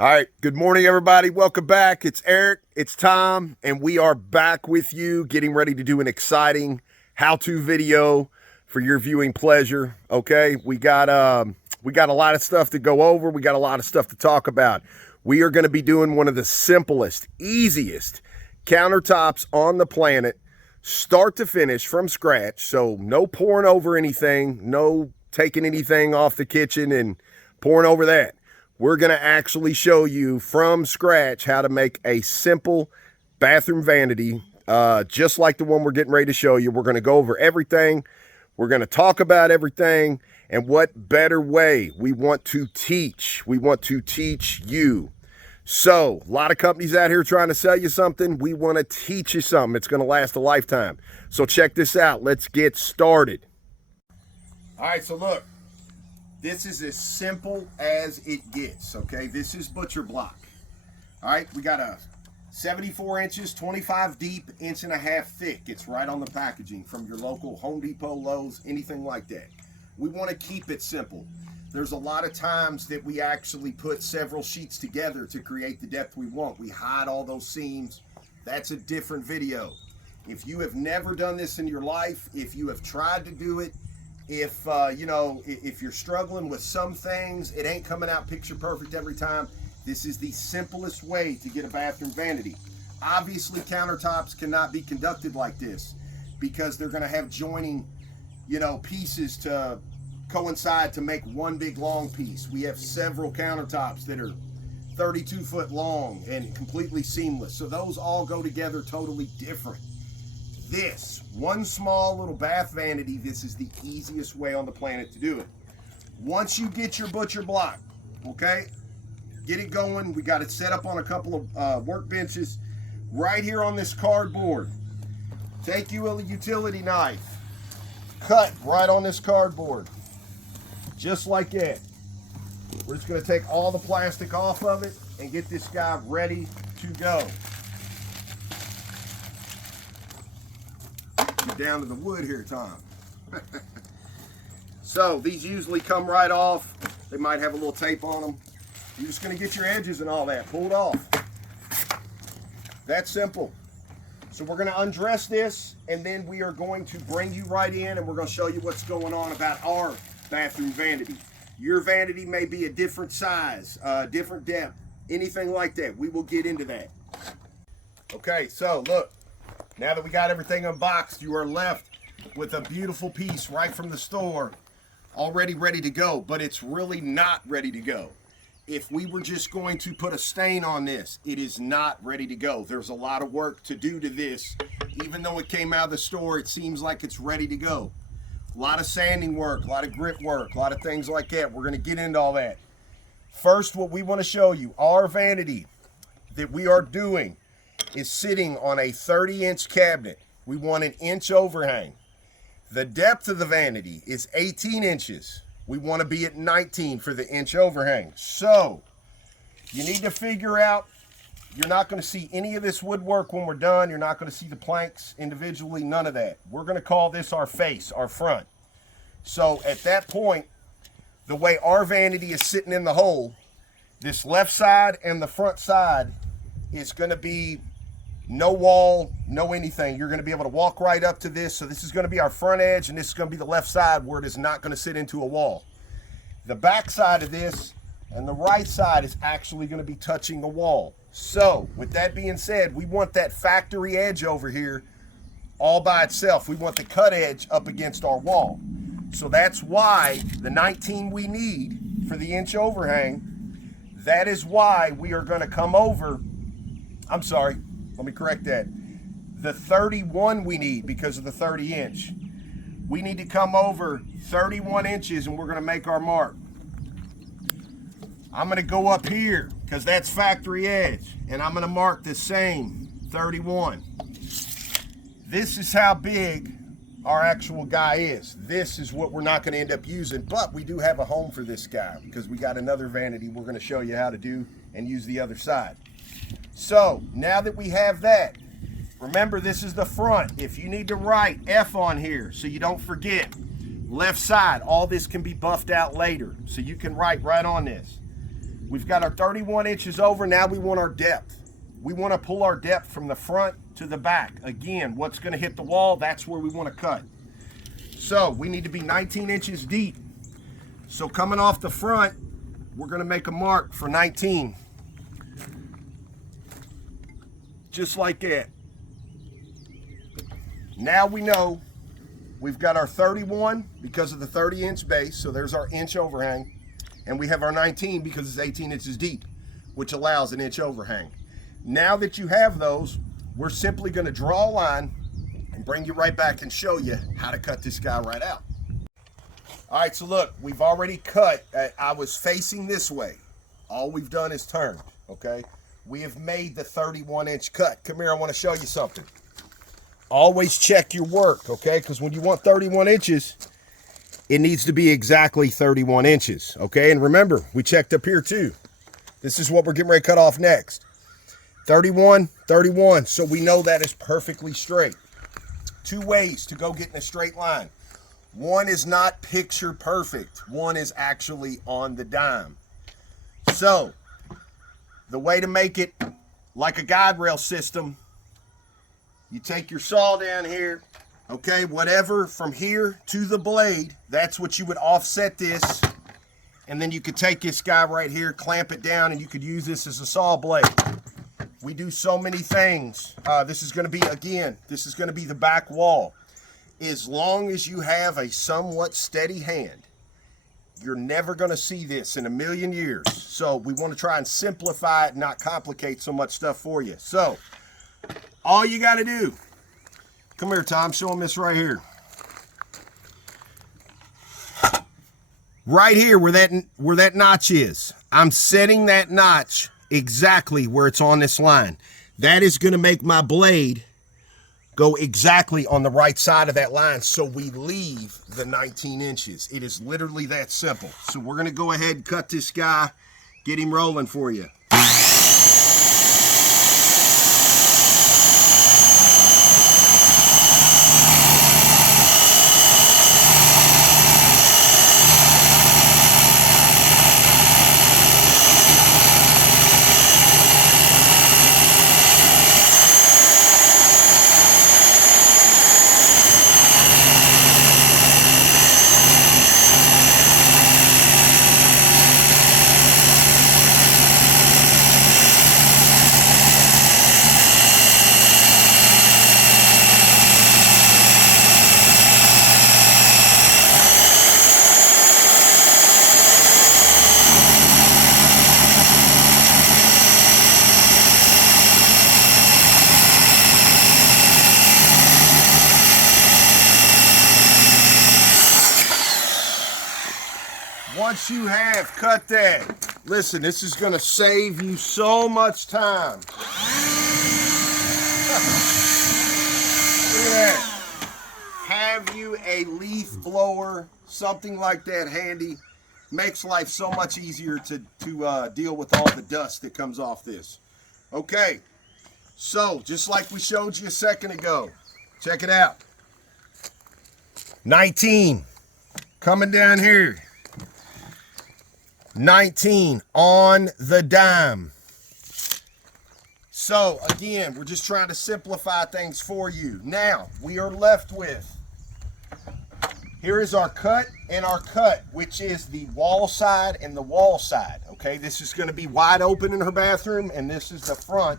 All right, good morning, everybody. Welcome back. It's Eric, it's Tom, and we are back with you, getting ready to do an exciting how-to video for your viewing pleasure. Okay, we got a lot of stuff to go over. We got a lot of stuff to talk about. We are going to be doing one of the simplest, easiest countertops on the planet, start to finish from scratch. So no pouring over anything, no taking anything off the kitchen and pouring over that. We're going to actually show you from scratch how to make a simple bathroom vanity, just like the one we're getting ready to show you. We're going to go over everything. We're going to talk about everything. And what better way? We want to teach. We want to teach you. So, a lot of companies out here trying to sell you something. We want to teach you something. It's going to last a lifetime. So check this out. Let's get started. All right, so look. This is as simple as it gets, okay? This is butcher block. All right, we got a 74 inches, 25 deep, 1.5 inches thick. It's right on the packaging from your local Home Depot, Lowe's, anything like that. We want to keep it simple. There's a lot of times that we actually put several sheets together to create the depth we want. We hide all those seams. That's a different video. If you have never done this in your life, if you have tried to do it, if you're struggling with some things, it ain't coming out picture perfect every time, this is the simplest way to get a bathroom vanity. Obviously, countertops cannot be conducted like this because they're going to have joining, pieces to coincide to make one big long piece. We have several countertops that are 32 foot long and completely seamless. So those all go together totally different. This one small little bath vanity, this is the easiest way on the planet to do it. Once you get your butcher block, okay, get it going. We got it set up on a couple of workbenches right here on this cardboard. Take you a utility knife, cut right on this cardboard, just like that. We're just going to take all the plastic off of it and get this guy ready to go. Down to the wood here, Tom. So these usually come right off. They might have a little tape on them. You're just going to get your edges and all that pulled off. That's simple. So we're going to undress this, and then we are going to bring you right in, and we're going to show you what's going on about our bathroom vanity. Your vanity may be a different size, different depth, anything like that. We will get into that. Okay, so look. Now that we got everything unboxed, you are left with a beautiful piece right from the store, already ready to go, but it's really not ready to go. If we were just going to put a stain on this, it is not ready to go. There's a lot of work to do to this. Even though it came out of the store, it seems like it's ready to go. A lot of sanding work, a lot of grit work, a lot of things like that. We're going to get into all that. First, what we want to show you, our vanity that we are doing is sitting on a 30-inch cabinet. We want an inch overhang. The depth of the vanity is 18 inches. We want to be at 19 for the inch overhang. So you need to figure out, you're not going to see any of this woodwork when we're done. You're not going to see the planks individually, none of that. We're going to call this our face, our front. So at that point, the way our vanity is sitting in the hole, this left side and the front side is going to be no wall, no anything. You're going to be able to walk right up to this. So this is going to be our front edge, and this is going to be the left side where it is not going to sit into a wall. The back side of this and the right side is actually going to be touching a wall. So with that being said, we want that factory edge over here all by itself. We want the cut edge up against our wall. So that's why the 19 we need for the inch overhang, that is why we are going to come over, I'm sorry, let me correct that. The 31 we need because of the 30 inch. We need to come over 31 inches and we're going to make our mark. I'm going to go up here because that's factory edge, and I'm going to mark the same 31. This is how big our actual guy is. This is what we're not going to end up using, but we do have a home for this guy because we got another vanity we're going to show you how to do and use the other side. So now that we have that, remember this is the front. If you need to write F on here so you don't forget, left side, all this can be buffed out later. So you can write right on this. We've got our 31 inches over. Now we want our depth. We want to pull our depth from the front to the back. Again, what's going to hit the wall, that's where we want to cut. So we need to be 19 inches deep. So coming off the front, we're going to make a mark for 19. Just like that. Now we know we've got our 31 because of the 30-inch base, so there's our inch overhang. And we have our 19 because it's 18 inches deep, which allows an inch overhang. Now that you have those, we're simply going to draw a line and bring you right back and show you how to cut this guy right out. All right, so look, we've already cut. I was facing this way. All we've done is turned, okay? We have made the 31-inch cut. Come here, I want to show you something. Always check your work, okay? Because when you want 31 inches, it needs to be exactly 31 inches, okay? And remember, we checked up here too. This is what we're getting ready to cut off next. 31, 31, so we know that is perfectly straight. Two ways to go get in a straight line. One is not picture perfect. One is actually on the dime. So, the way to make it like a guide rail system, you take your saw down here, okay, whatever from here to the blade, that's what you would offset this, and then you could take this guy right here, clamp it down, and you could use this as a saw blade. We do so many things. This is going to be, again, this is going to be the back wall. As long as you have a somewhat steady hand, you're never going to see this in a million years. So we want to try and simplify it, not complicate so much stuff for you. So all you got to do, come here, Tom, show them this right here. Right here where that notch is, I'm setting that notch exactly where it's on this line. That is going to make my blade go exactly on the right side of that line, so we leave the 19 inches. It is literally that simple. So we're going to go ahead and cut this guy, get him rolling for you. Once you have cut that, listen, this is going to save you so much time. Look at that. Have you a leaf blower, something like that handy, makes life so much easier to deal with all the dust that comes off this. Okay, so just like we showed you a second ago, check it out. 19, coming down here. 19 on the dime. So again, we're just trying to simplify things for you. Now we are left with, here is our cut and our cut, which is the wall side and the wall side. Okay, this is going to be wide open in her bathroom, and this is the front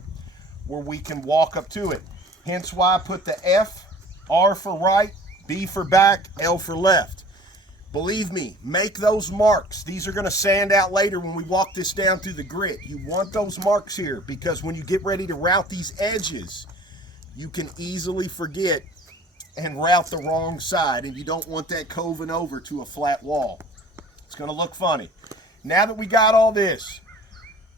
where we can walk up to it. Hence why I put the F, R for right, B for back, L for left. Believe me, make those marks. These are going to sand out later when we walk this down through the grit. You want those marks here because when you get ready to route these edges, you can easily forget and route the wrong side, and you don't want that coving over to a flat wall. It's going to look funny. Now that we got all this,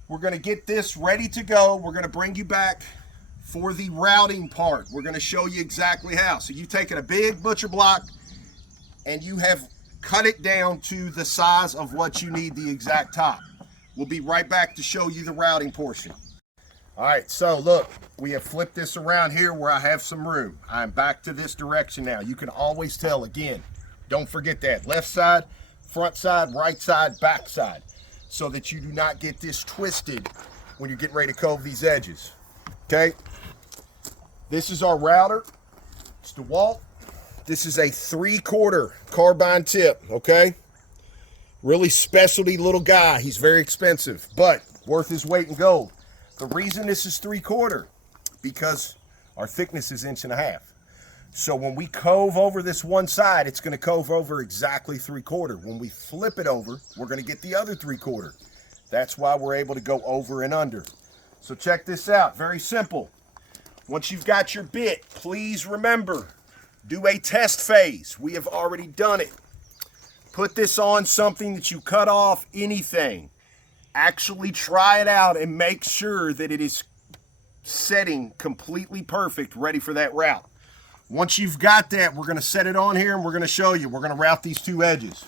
we're going to get this ready to go. We're going to bring you back for the routing part. We're going to show you exactly how. So you've taken a big butcher block and you have cut it down to the size of what you need the exact top. We'll be right back to show you the routing portion. All right, so look, we have flipped this around here where I have some room. I'm back to this direction now. You can always tell, again, don't forget that. Left side, front side, right side, back side. so that you do not get this twisted when you're getting ready to cove these edges. Okay, this is our router. It's DeWalt. This is a 3/4 carbine tip, okay? Really specialty little guy. He's very expensive, but worth his weight in gold. The reason this is 3/4, because our thickness is 1.5 inches. So when we cove over this one side, it's gonna cove over exactly 3/4. When we flip it over, we're gonna get the other 3/4. That's why we're able to go over and under. So check this out, very simple. Once you've got your bit, please remember, do a test phase. We have already done it. Put this on something that you cut off, anything. Actually try it out and make sure that it is setting completely perfect, ready for that route. Once you've got that, we're gonna set it on here and we're gonna show you. We're gonna route these 2 edges.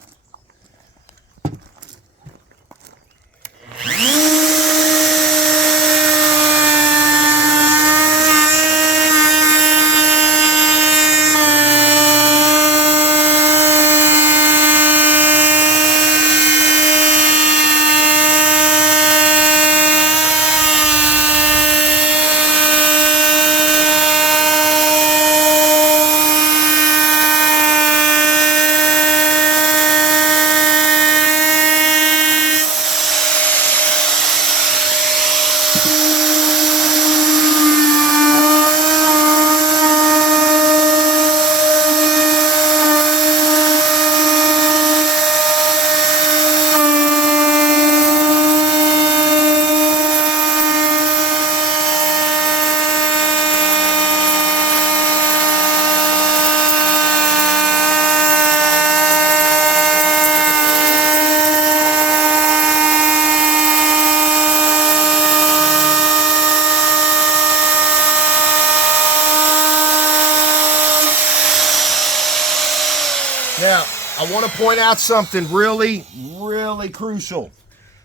Now, I want to point out something really, really crucial.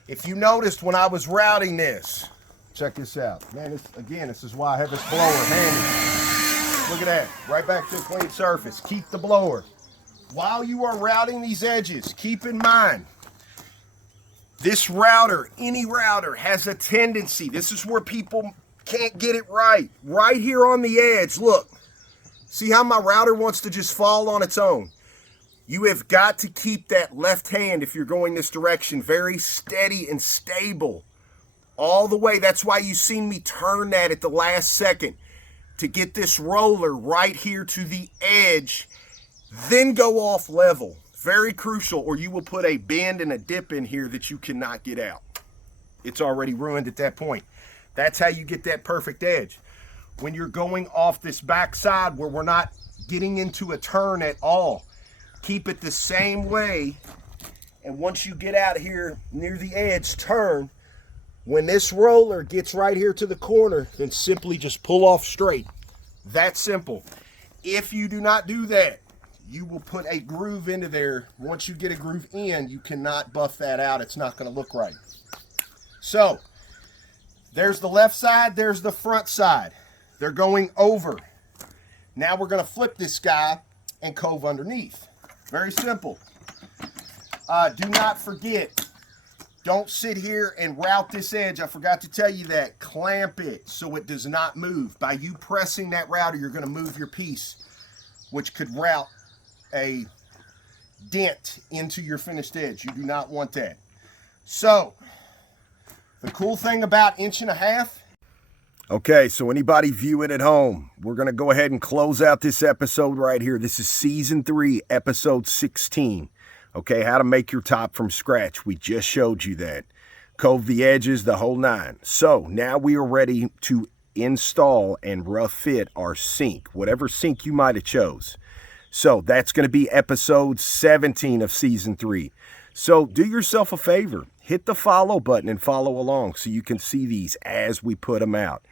If you noticed when I was routing this, check this out. Man, this is why I have this blower handy. Look at that, right back to a clean surface. Keep the blower. While you are routing these edges, keep in mind, this router, any router, has a tendency, this is where people can't get it right. Right here on the edge, look. See how my router wants to just fall on its own? You have got to keep that left hand, if you're going this direction, very steady and stable all the way. That's why you seen me turn that at the last second to get this roller right here to the edge, then go off level. Very crucial, or you will put a bend and a dip in here that you cannot get out. It's already ruined at that point. That's how you get that perfect edge. When you're going off this back side where we're not getting into a turn at all, keep it the same way, and once you get out here near the edge, turn. When this roller gets right here to the corner, then simply just pull off straight. That simple. If you do not do that, you will put a groove into there. Once you get a groove in, you cannot buff that out. It's not going to look right. So, there's the left side, there's the front side. They're going over. Now we're going to flip this guy and cove underneath. Very simple. Do not forget, don't sit here and route this edge. I forgot to tell you that. Clamp it so it does not move. By you pressing that router, you're going to move your piece, which could route a dent into your finished edge. You do not want that. So, the cool thing about 1.5 inches. Okay, so anybody viewing at home, we're going to go ahead and close out this episode right here. This is Season 3, Episode 16. Okay, how to make your top from scratch. We just showed you that. Cove the edges, the whole 9. So, now we are ready to install and rough fit our sink, whatever sink you might have chose. So, that's going to be Episode 17 of Season 3. So, do yourself a favor. Hit the follow button and follow along so you can see these as we put them out.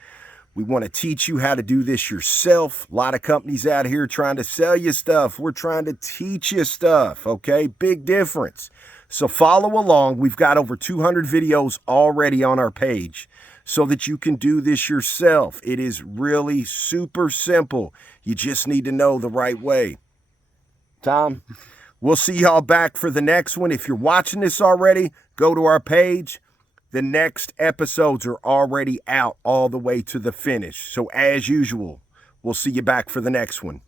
We want to teach you how to do this yourself. A lot of companies out here trying to sell you stuff. We're trying to teach you stuff, okay? Big difference. So follow along. We've got over 200 videos already on our page so that you can do this yourself. It is really super simple. You just need to know the right way. Tom, We'll see y'all back for the next one. If you're watching this already, go to our page. The next episodes are already out all the way to the finish. So as usual, we'll see you back for the next one.